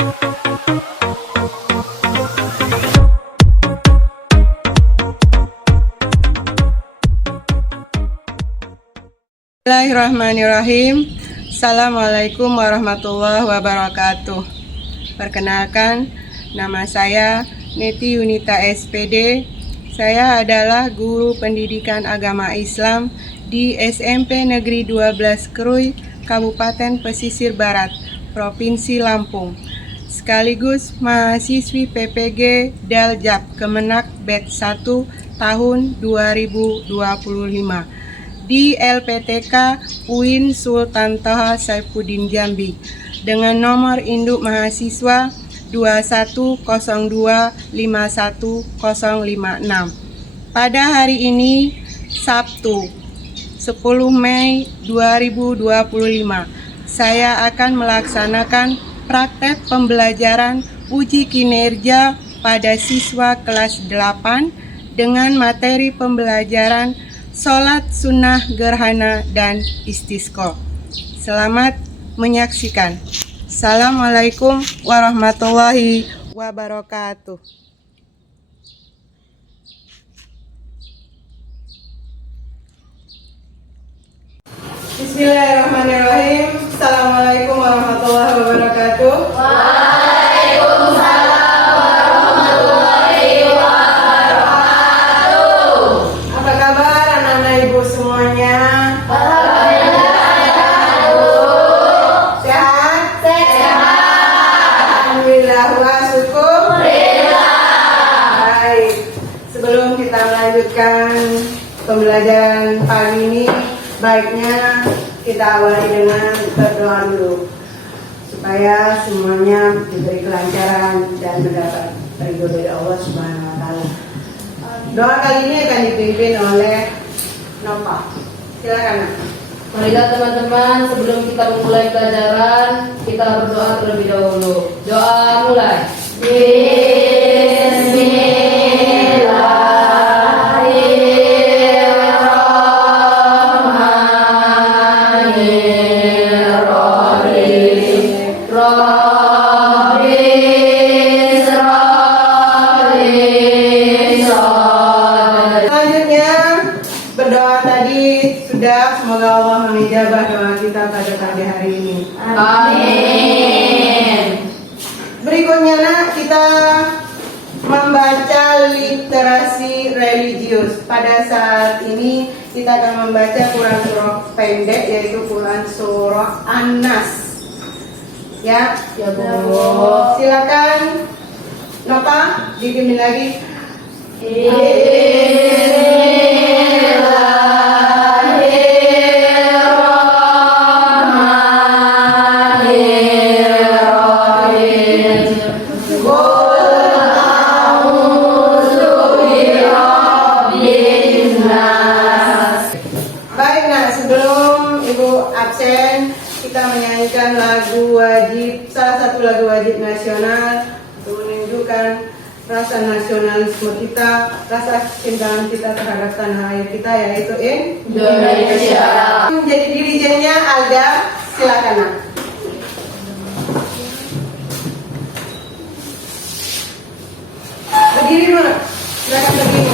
Bismillahirrahmanirrahim. Assalamualaikum warahmatullahi wabarakatuh. Perkenalkan, nama saya Neti Yunita SPD. Saya adalah guru pendidikan agama Islam di SMP Negeri 12 Krui, Kabupaten Pesisir Barat, Provinsi Lampung. Sekaligus mahasiswi PPG Daljab Kemenak Batch 1 tahun 2025. Di LPTK UIN Sultan Toha Saifuddin Jambi dengan nomor induk mahasiswa 21025156. Pada hari ini Sabtu 10 Mei 2025 saya akan melaksanakan praktek pembelajaran uji kinerja pada siswa kelas 8 dengan materi pembelajaran Sholat Sunnah Gerhana dan Istisqa. Selamat menyaksikan. Assalamualaikum warahmatullahi wabarakatuh. Bismillahirrahmanirrahim. Assalamualaikum warahmatullahi wabarakatuh. Melanjutkan pembelajaran pagi ini, baiknya kita awali dengan berdoa dulu supaya semuanya diberi kelancaran dan mendapat ridho dari Allah Subhanahu wa Ta'ala. Doa kali ini akan dipimpin oleh Nova. Silakan. Marilah teman-teman, sebelum kita memulai pelajaran, kita berdoa terlebih dahulu. Doa mulai. Semoga Allah mengijabah doa kita pada pagi hari ini. Amin. Berikutnya kita membaca literasi religius. Pada saat ini kita akan membaca Quran surah pendek, yaitu Quran surah An-Nas. Ya, Bu. Silakan Nova dipimpin lagi. Kita menyanyikan lagu wajib, salah satu lagu wajib nasional untuk menunjukkan rasa nasionalisme kita, rasa cintaan kita terhadap tanah air kita, yaitu Indonesia. Jadi dirijennya Alda, silakan Nak. Berdiri dulu, silakan berdiri.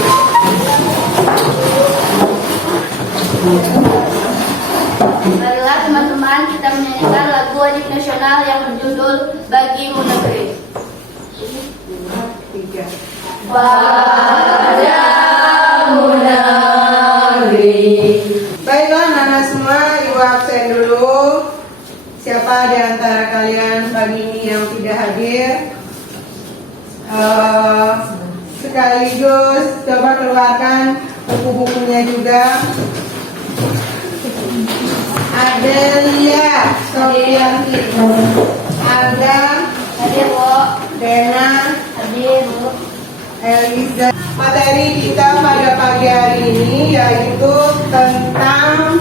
Marilah teman-teman kita menyanyikan lagu wajib nasional yang berjudul Bagimu Negeri. Padamu negeri. Baiklah anak-anak semua, ibu absen dulu. Siapa di antara kalian pagi ini yang tidak hadir? Sekaligus coba keluarkan buku-bukunya juga. Adelia, Sofianti, Alda, Hadir, Bu. Dena, Hadir, Bu. Eliza. Materi kita pada pagi hari ini yaitu tentang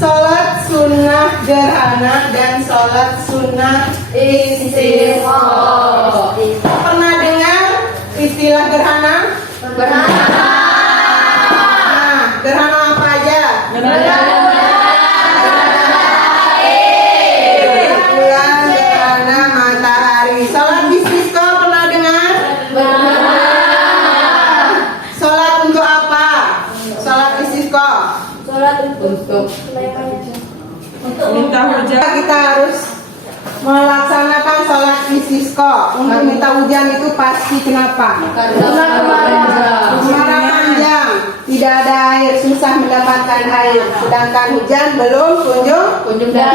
sholat sunnah gerhana dan sholat sunnah istisqa. Pernah dengar istilah gerhana? Gerhana. Nah, gerhana apa aja? Bulan, gerhana istisqa. Untuk minta hujan itu pasti kenapa? Karena Kemarau panjang, tidak ada air, susah mendapatkan air. Sedangkan hujan belum kunjung tiba.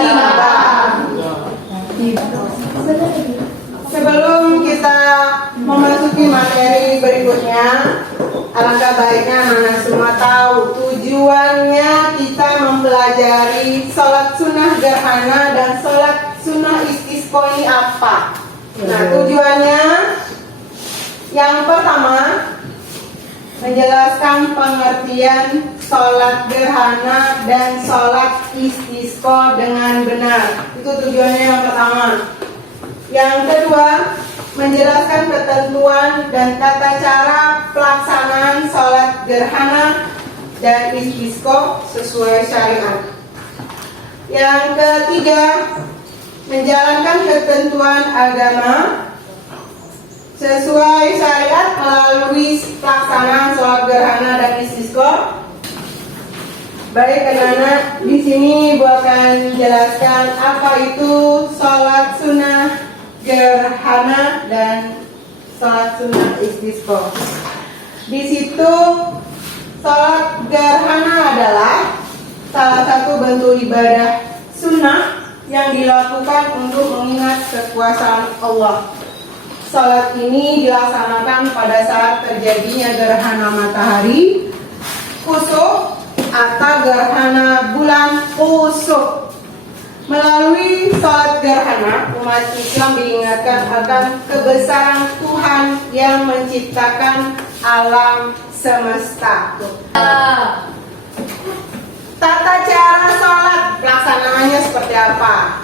Sebelum kita memasuki materi berikutnya, alangkah baiknya anak semua tahu tujuannya kita mempelajari sholat sunnah gerhana dan sholat sunnah istisqa ini apa. Nah, tujuannya yang pertama menjelaskan pengertian sholat gerhana dan sholat istisqa dengan benar. Itu tujuannya yang pertama. Yang kedua, menjelaskan ketentuan dan tata cara pelaksanaan sholat gerhana dan istisqa sesuai syariat. Yang ketiga, menjalankan ketentuan agama sesuai syariat melalui pelaksanaan sholat gerhana dan istisqa. Baik anak-anak, di sini Ibu akan jelaskan apa itu sholat sunnah gerhana dan sholat sunnah istisqa. Di situ sholat gerhana adalah salah satu bentuk ibadah sunnah yang dilakukan untuk mengingat kekuasaan Allah. Sholat ini dilaksanakan pada saat terjadinya gerhana matahari kusuf atau gerhana bulan kusuf. Melalui sholat gerhana, umat Islam diingatkan akan kebesaran Tuhan yang menciptakan alam semesta. Tata cara sholat, pelaksanaannya seperti apa?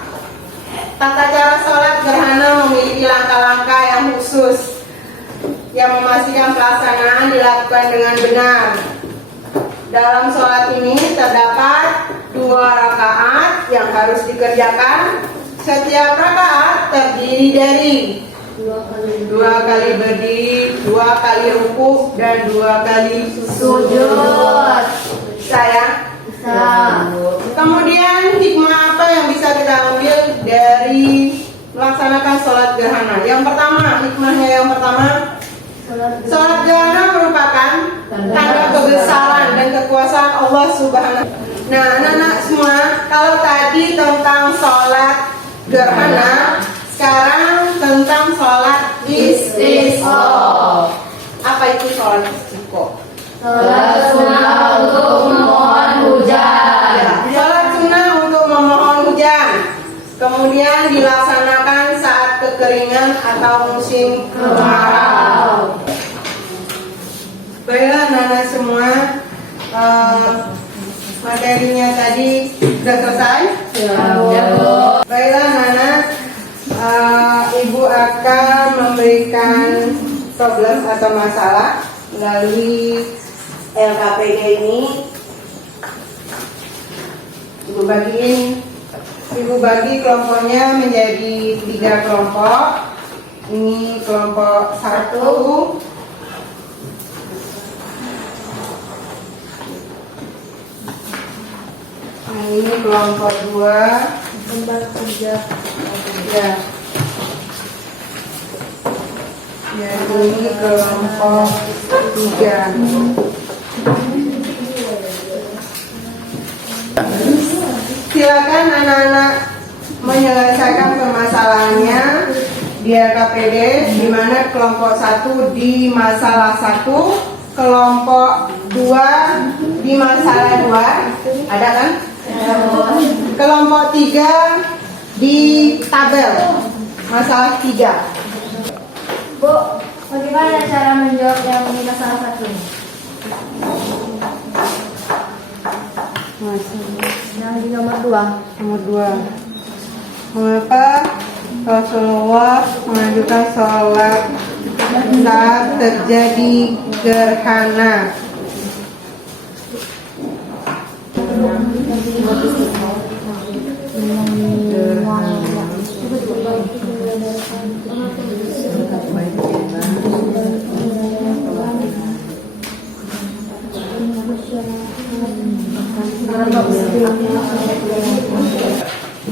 Tata cara sholat gerhana memiliki langkah-langkah yang khusus yang memastikan pelaksanaan dilakukan dengan benar. Dalam sholat ini terdapat 2 rakaat yang harus dikerjakan. Setiap rakaat terdiri dari 2 kali berdiri, 2 kali ruku, dan 2 kali sujud. Saya. Kemudian hikmah apa yang bisa kita ambil dari melaksanakan sholat gerhana? Yang pertama, hikmahnya yang pertama, sholat gerhana merupakan tanda kebesaran dan kekuasaan Allah Subhanahu. Nah, anak-anak semua, kalau tadi tentang sholat gerhana, sekarang tentang sholat istisqa. Apa itu sholat istisqa? sholat sunnah untuk memohon hujan. Ya, sholat sunnah untuk memohon hujan. Kemudian dilaksanakan saat kekeringan atau musim kemarau. Baiklah anak-anak semua, materinya tadi sudah selesai. Baiklah anak-anak, Ibu akan memberikan problem atau masalah melalui LKPD ini. Ibu bagi kelompoknya menjadi 3 kelompok. Ini kelompok 1. Nah, ini kelompok 2. Ya. Ya, ini kelompok 3. Silakan anak-anak menyelesaikan permasalahannya di LKPD, di mana kelompok 1 di masalah 1, kelompok 2 di masalah 2, ada kan? Kelompok 3 di tabel masalah 3. Bu, bagaimana cara menjawab yang meminta salah satu? Yang di nomor 2. Nomor 2. Mengapa Rasulullah mengajukan sholat saat terjadi gerhana?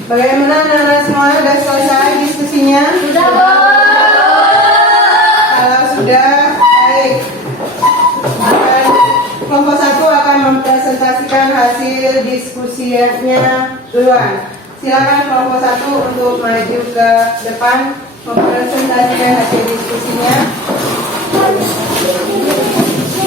Bagaimana anak-anak semua? Sudah selesai diskusinya? Sudah, Bu. panitia-nya duluan. Silakan kelompok 1 untuk maju ke depan mempresentasikan hasil diskusinya.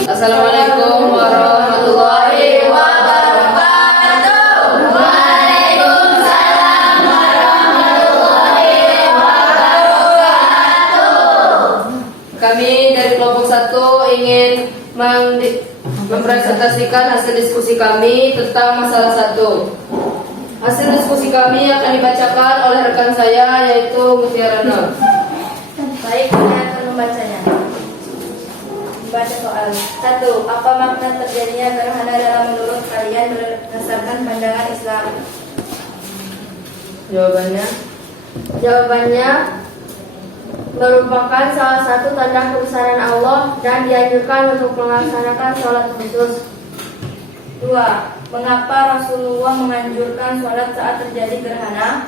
Assalamualaikum warahmatullahi wabarakatuh. Waalaikumsalam warahmatullahi wabarakatuh. Kami dari kelompok 1 ingin mempresentasikan hasil diskusi kami tentang masalah 1. Hasil diskusi kami akan dibacakan oleh rekan saya yaitu Mutiara Nur. Baik, saya akan membacanya. Baca soal 1. Apa makna terjadinya gerhana dalam menurut kalian berdasarkan pandangan Islam? Jawabannya Merupakan salah satu tanda kebesaran Allah dan dianjurkan untuk melaksanakan sholat khusus. 2. Mengapa Rasulullah menganjurkan sholat saat terjadi gerhana?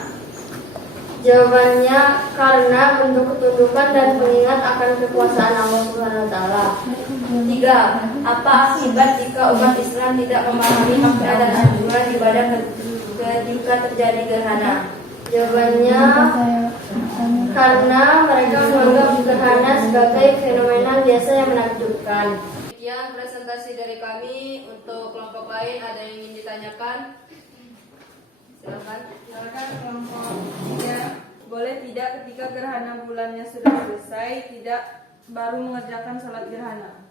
Jawabannya karena bentuk ketundukan dan pengingat akan kekuasaan Allah Subhanahu wa taala. 3. Apa akibat jika umat Islam tidak memahami makna dan anjuran ibadah ketika terjadi gerhana? Jawabannya karena mereka menganggap gerhana sebagai fenomena biasa yang menakjubkan. Demikian presentasi dari kami. Untuk kelompok lain ada yang ingin ditanyakan? Silakan. Silakan kelompok 3. Boleh tidak ketika gerhana bulannya sudah selesai, tidak baru mengerjakan sholat gerhana?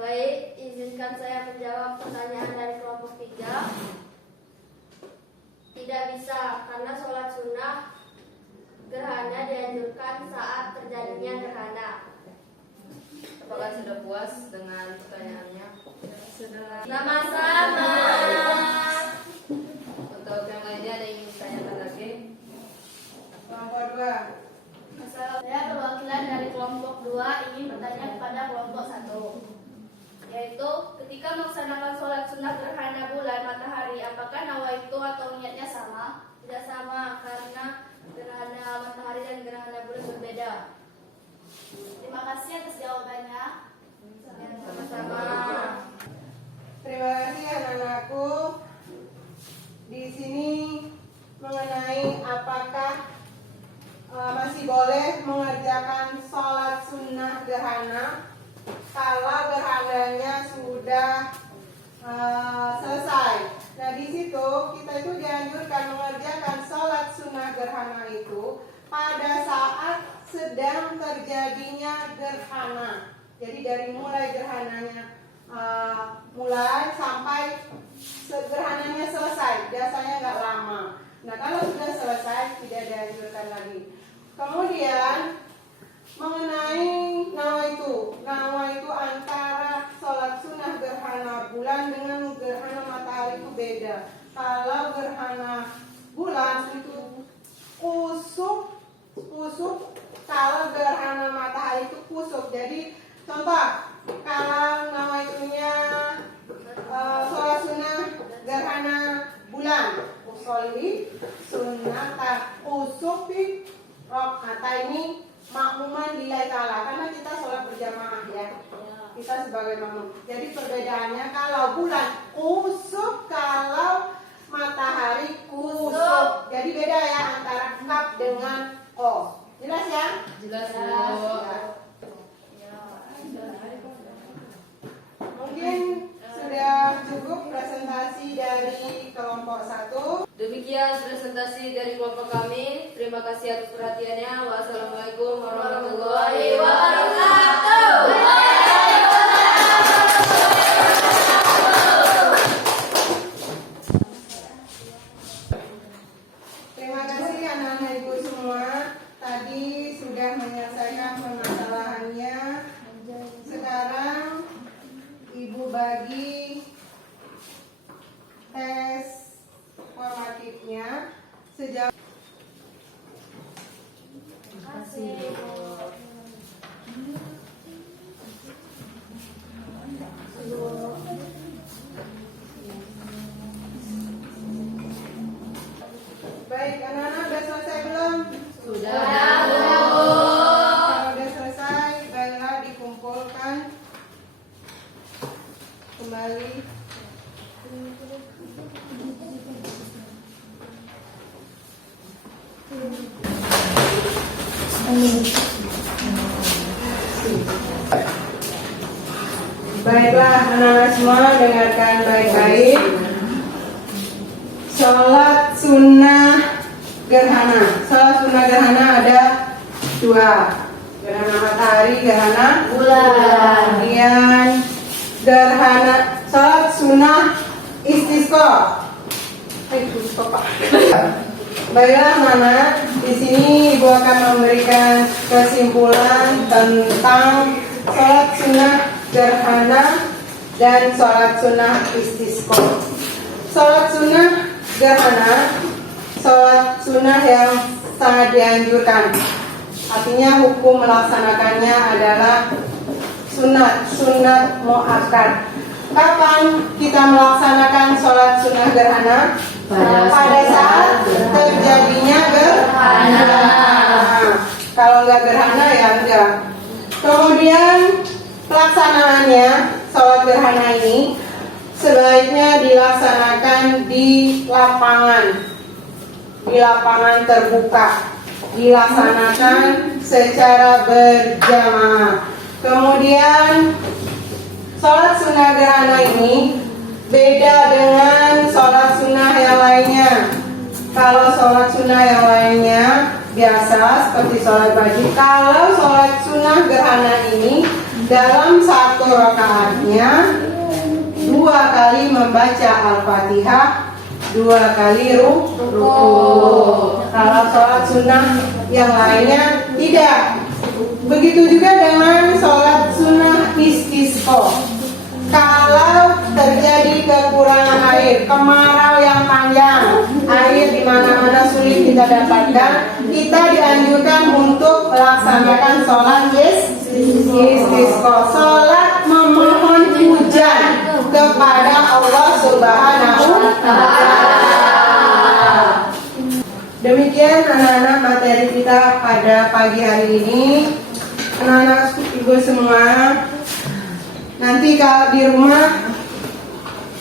Baik, izinkan saya menjawab pertanyaan dari kelompok 3. Tidak bisa, karena sholat sunnah gerhana dianjurkan saat terjadinya gerhana. Apakah sudah puas dengan pertanyaannya? Sama-sama. Untuk yang lainnya ada yang ingin ditanyakan lagi? Kelompok 2. Saya perwakilan dari kelompok 2 ingin bertanya kepada kelompok 1, yaitu ketika melaksanakan sholat sunnah gerhana bulan matahari, apakah nawaitu atau niatnya sama? Tidak sama, karena gerhana matahari dan gerhana bulan berbeda. Terima kasih atas jawabannya. Sama-sama. Terima kasih anak-anakku. Di sini mengenai apakah masih boleh mengerjakan sholat sunnah gerhana kalau gerhananya sudah selesai. Nah, di situ kita itu dianjurkan mengerjakan sholat sunnah gerhana itu pada saat sedang terjadinya gerhana. Jadi dari mulai gerhananya mulai sampai gerhananya selesai, biasanya nggak lama. Nah, kalau sudah selesai tidak dianjurkan lagi. Kemudian mengenai nawa itu antara sholat sunnah gerhana bulan dengan gerhana matahari itu beda. Kalau gerhana bulan itu kusuk, kalau gerhana matahari itu kusuk. Jadi contoh, kalau nawaitunya sholat sunnah gerhana bulan, usolli sunnata kusufi rokata, ini makmuman lillahi ta'ala, karena kita sholat berjamaah ya, kita sebagai makmum. Jadi perbedaannya kalau bulan kusuk, kalau matahari kusuk. Jadi beda ya antara kaf dengan qaf. Jelas ya? Jelas, Bu. Mungkin sudah cukup presentasi dari kelompok 1. Demikian presentasi dari kelompok kami. Terima kasih atas perhatiannya. Wassalamualaikum warahmatullahi wabarakatuh. Terima kasih anak-anak ibu semua. Tadi sudah menyelesaikan permasalahannya. Sekarang ibu bagi tes formatifnya sejauh. Terima kasih. Baik, anak-anak sudah selesai belum? Sudah. Kalau sudah selesai, baiklah dikumpulkan kembali. Baiklah, anak-anak semua dengarkan baik-baik. Sholat sunnah gerhana. Sholat sunnah gerhana ada dua. Gerhana matahari, gerhana Bulan. Kemudian gerhana sholat sunnah istisqa. Baiklah, anak-anak, di sini Ibu akan memberikan kesimpulan tentang sholat sunnah gerhana dan sholat sunnah istisqa. Sholat sunnah gerhana, sholat sunnah yang sangat dianjurkan. Artinya hukum melaksanakannya adalah sunat muakkad. Kapan kita melaksanakan sholat sunnah gerhana? Pada saat terjadinya gerhana. Kalau nggak gerhana ya enggak. Kemudian pelaksanaannya sholat gerhana ini sebaiknya dilaksanakan di lapangan terbuka, dilaksanakan secara berjamaah. Kemudian sholat sunnah gerhana ini beda dengan sholat sunnah yang lainnya. Kalau sholat sunnah yang lainnya biasa seperti sholat wajib. Kalau sholat sunnah gerhana ini dalam satu rakaatnya 2 kali membaca Al-Fatihah, 2 kali ruku. Kalau sholat sunnah yang lainnya tidak. Begitu juga dengan sholat sunnah istisqa. Kalau terjadi kekurangan air, kemarau yang panjang, air di mana-mana sulit kita dapatkan, kita dianjurkan untuk melaksanakan sholat istisqa, sholat memohon hujan kepada Allah Subhanahu wa Ta'ala. Demikian anak-anak materi kita pada pagi hari ini. Anak-anak ibu semua, nanti kalau di rumah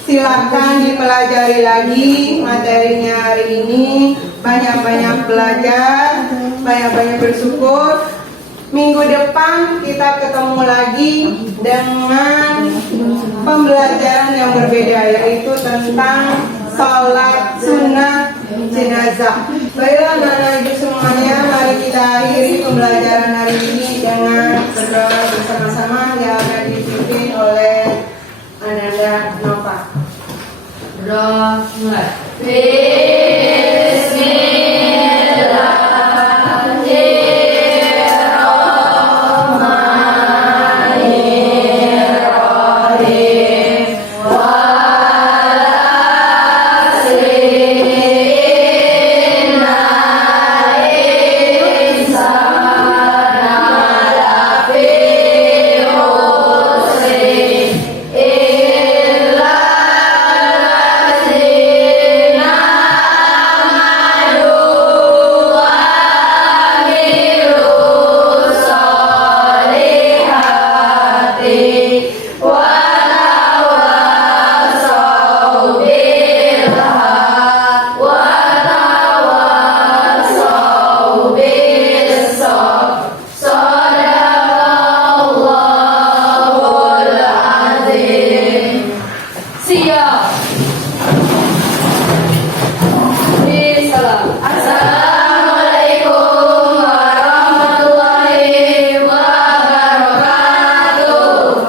silahkan dipelajari lagi materinya hari ini. Banyak-banyak belajar, banyak-banyak bersyukur. Minggu depan kita ketemu lagi dengan pembelajaran yang berbeda, yaitu tentang sholat sunnah jenazah. Baiklah anak-anak ibu semuanya, mari kita akhiri pembelajaran hari ini dengan berdoa bersama-sama yang akan dipimpin oleh Ananda Nova. Berdoa mulai.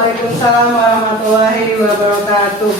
Waalaikumsalam warahmatullahi wabarakatuh.